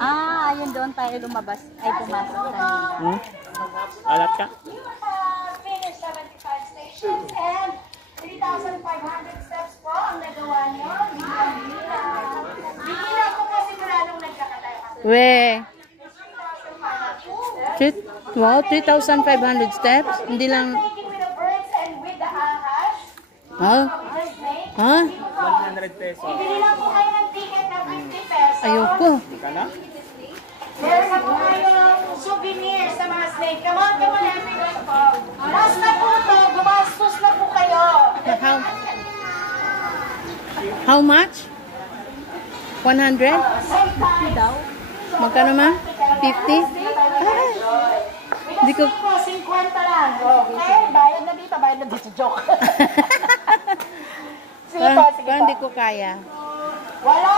Ayun doon tayo lumabas. Ay, pumasok kanina. Alat ka? 75 stations and 3,500 steps po ang nagawa nyo. Hindi na po kasi maraming nagkakatayo. We. Wow, 3,500 steps? Hindi lang... With the birds and with the ahas. Huh? Huh? 100 pesos. Bili lang po kayo ng ticket ng 50 pesos. Ayoko. Ika na? Meron na po kayong souvenir sa mga snake. Come on, everyone po. Last na po ito, gumastos na po kayo. How much? 100? daw. Magkano ma? 50? Hindi ko... 50 lang. Okay, bayad na dito, joke. Sige po, sige Parang po. hindi ko kaya. Wala